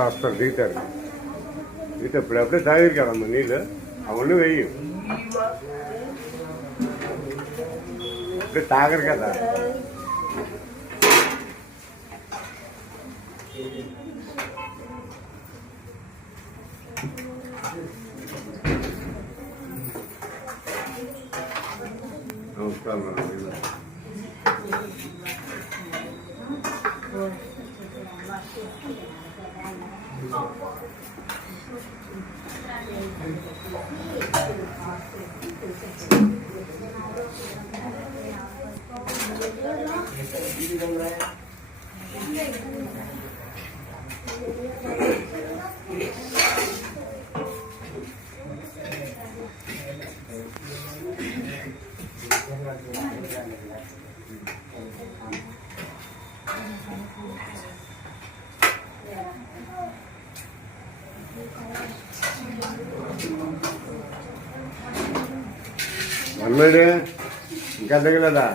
వస్తారు దిగుతారు ఇప్పుడప్పుడే తాగారు కదమ్మా నీళ్ళు అవన్నీ వెయ్యి ఇప్పుడు తాగరు కదా. నమస్కారం అమ్మేడే ఇంకా తగ్గలేదా?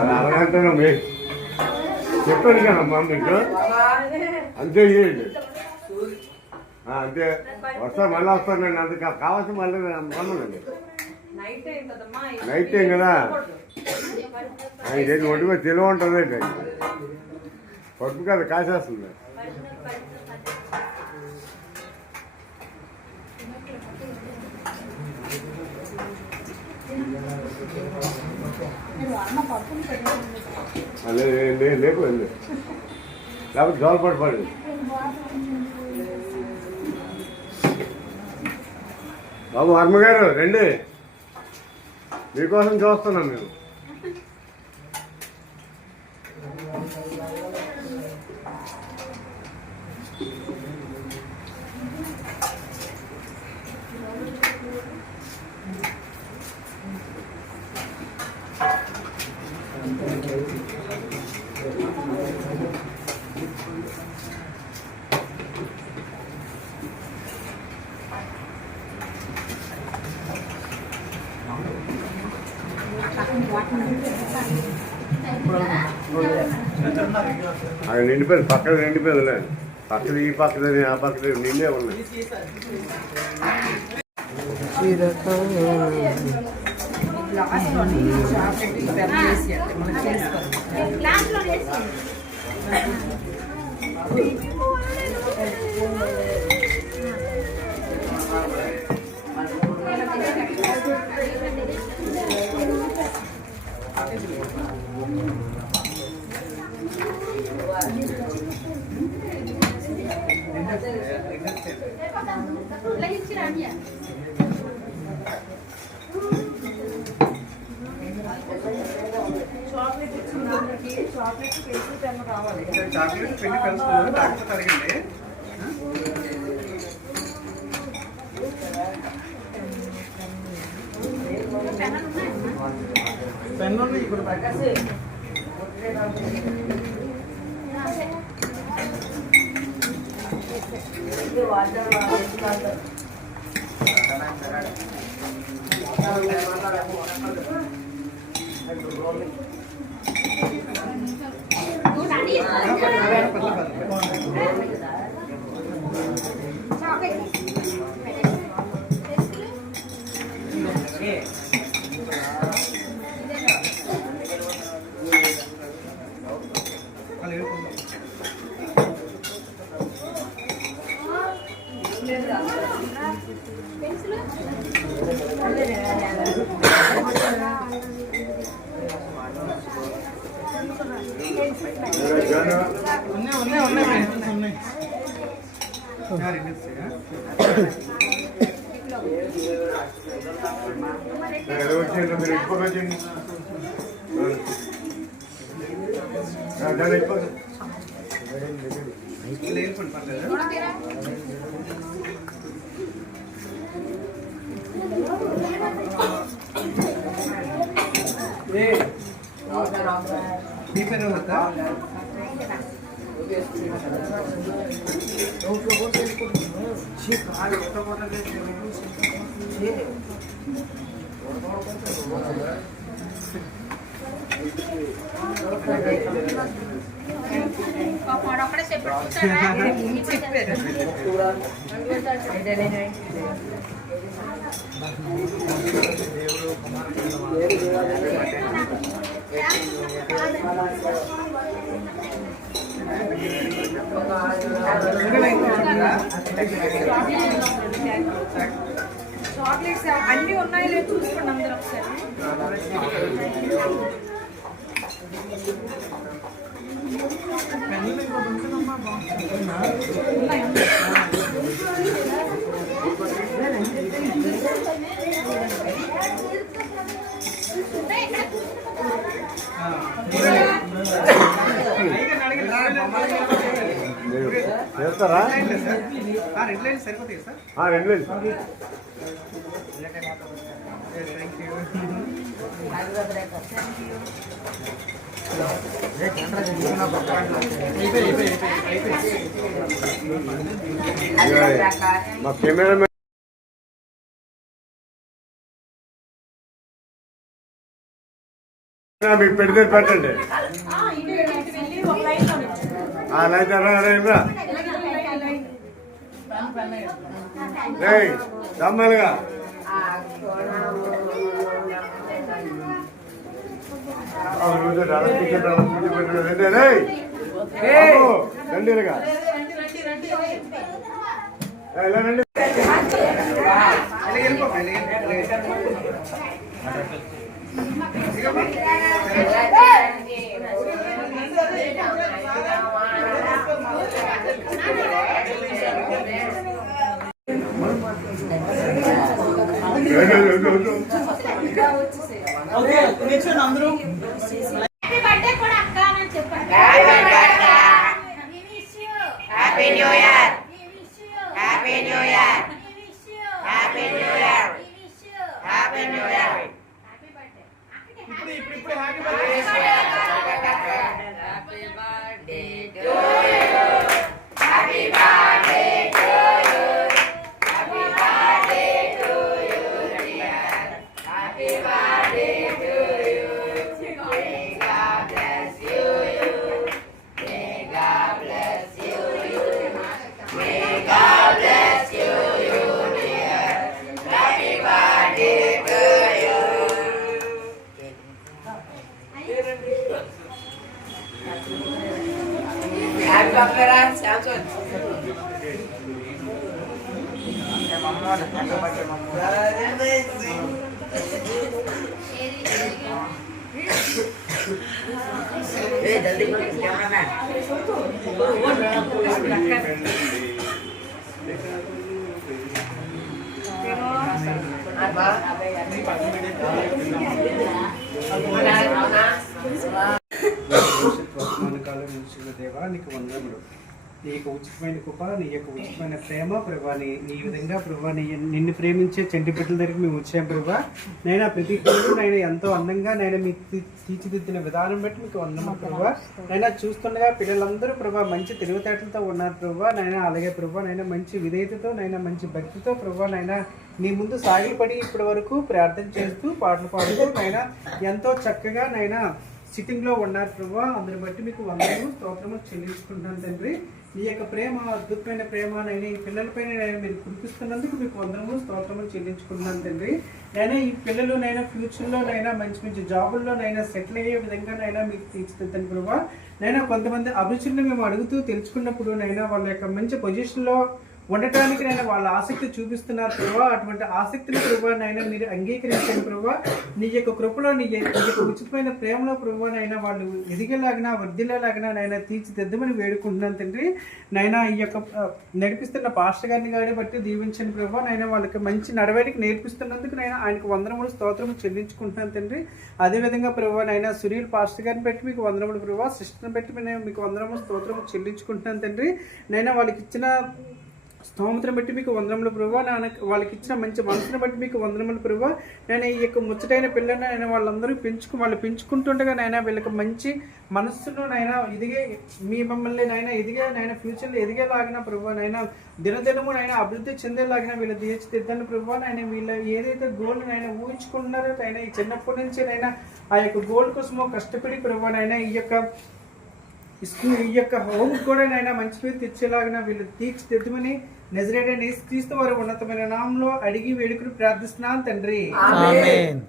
అలాగంటాను చెప్పాను కదమ్మా మీకు, అంతే చేయండి అంతే. వస్తారు మళ్ళీ వస్తారు, నేను అంత కావాల్సి మళ్ళీ రమ్మనండి. నైట్ టైం కదా ఆయన ఒంటి మీద తెలివి ఉంటుంది ఏంటి, పడుపు కదా కాసేస్తుంది. లేపు లేకపోతే గవర్నమెంట్ పడి బాబు వర్మగారు రండి, మీకోసం చూస్తున్నాం మేము. అక్కడ నిండిపోయింది, పక్కన నిండిపోయిందిలే, పక్కన ఈ పక్కన ఆ పక్కన నిండే ఉన్నాయి. చాక్లెట్ పెళ్లి కలుసుకున్నాను, డాక్టర్ అడిగింది. పెన్ను ఇప్పుడు మీ పేరు వద్దా చాక్లెట్స్ అన్ని ఉన్నాయి లేదు చూసుకోండి అందరూ ఒకసారి. చేస్తారా? రెండు లైన్స్ సరిపోతాయి సార్. రెండు లైన్స్. మా కెమెరా మీకు పెడితే పెట్టండి. దమ్మలుగా రండిగా ఇలా రండి. అందరూ जल्दी कैमरामैन దేవా నీకు వందనములు. నీ యొక్క ఉచితమైన కృప, నీ యొక్క ఉచితమైన ప్రేమ ప్రభా, నీ విధంగా ప్రభా నిన్ను ప్రేమించే చెంటి బిడ్డల దగ్గరికి మేము వచ్చాం ప్రభా. నైనా ప్రతి పిల్లలు నైనా ఎంతో అందంగా నైనా మీకు తీర్చిదిద్దిన విధానం బట్టి మీకు వందనములు ప్రభా. నైనా చూస్తుండగా పిల్లలందరూ ప్రభా మంచి తెలివితేటలతో ఉన్నారు ప్రభా. నైనా అలాగే ప్రభా నైనా మంచి విధేయతతో నైనా మంచి భక్తితో ప్రభా నైనా నీ ముందు సాగిపడి ఇప్పటి వరకు ప్రార్థన చేస్తూ పాటలు పాడుతూ నైనా ఎంతో చక్కగా నైనా సిట్టింగ్లో ఉన్నారు ప్రభా. అందరిని బట్టి మీకు వందనము స్తోత్రము చెల్లించుకుంటాను తండ్రి. మీ యొక్క ప్రేమ, అద్భుతమైన ప్రేమ నైనా ఈ పిల్లలపైన నేను మీరు కురిపిస్తున్నందుకు మీకు వందనము స్తోత్రము చెల్లించుకుంటున్నాను తండ్రి. నైనా ఈ పిల్లలు నైనా ఫ్యూచర్లో నైనా మంచి మంచి జాబుల్లో నైనా సెటిల్ అయ్యే విధంగా నైనా మీకు తీర్చిదిద్దండి ప్రభా. నైనా కొంతమంది అభిరుచులను మేము అడుగుతూ తెలుసుకున్నప్పుడు నైనా వాళ్ళ యొక్క మంచి పొజిషన్లో ఉండటానికి నైనా వాళ్ళ ఆసక్తి చూపిస్తున్నారు ప్రభా. అటువంటి ఆసక్తిని ప్రభా నైనా మీరు అంగీకరించండి ప్రభా. నీ యొక్క కృపలో నీ యొక్క ఉచితమైన ప్రేమలో ప్రభా నైనా వాళ్ళు ఎదిగేలాగినా వర్ధిల్లేలాగినా నైనా తీర్చిదిద్దమని వేడుకుంటున్నాను తండ్రి. నైనా ఈ యొక్క నడిపిస్తున్న పాస్టర్ గారిని గాడి బట్టి దీవించండి ప్రభా. నైనా వాళ్ళకి మంచి నడవడికి నేర్పిస్తున్నందుకు నైనా ఆయనకు వందనములు స్తోత్రము చెల్లించుకుంటున్నాను తండ్రి. అదేవిధంగా ప్రభా నైనా సునీల్ పాస్టర్ గారిని బట్టి మీకు వందనములు ప్రభా. సిస్టర్ని బట్టి నేను మీకు వందనములు స్తోత్రము చెల్లించుకుంటున్నాను తండ్రి. నైనా వాళ్ళకి ఇచ్చిన స్తోమతను బట్టి మీకు వందనములు ప్రభువా. వాళ్ళకి ఇచ్చిన మంచి మనసును బట్టి మీకు వందనములు ప్రభువా. నేను ఈ యొక్క ముచ్చటైన పిల్లలను ఆయన వాళ్ళందరూ వాళ్ళు పెంచుకుంటుండగా నాయన వీళ్ళకి మంచి మనస్సును నాయన ఎదిగే మీ మమ్మల్ని నాయన ఎదిగే నాయన ఫ్యూచర్లో ఎదిగేలాగిన ప్రభువా నాయన దినదినము నాయన అభివృద్ధి చెందేలాగిన వీళ్ళ తీర్చిదిద్దని ప్రభువా నాయన వీళ్ళ ఏదైతే గోల్ నాయన ఊహించుకుంటున్నారో ఆయన ఈ చిన్నప్పటి నుంచి నాయన ఆ యొక్క గోల్ కోసమో కష్టపడి ప్రభువా నాయన ఈ యొక్క హోమ్ కూడా నాయన మంచి పేరు తెచ్చేలాగిన వీళ్ళు తీర్చిదిద్దమని నజరేయుడైన యేసుక్రీస్తు వారి ఉన్నతమైన నామంలో అడిగి వేడుకుని ప్రార్థిస్తున్నాను తండ్రి. ఆమేన్.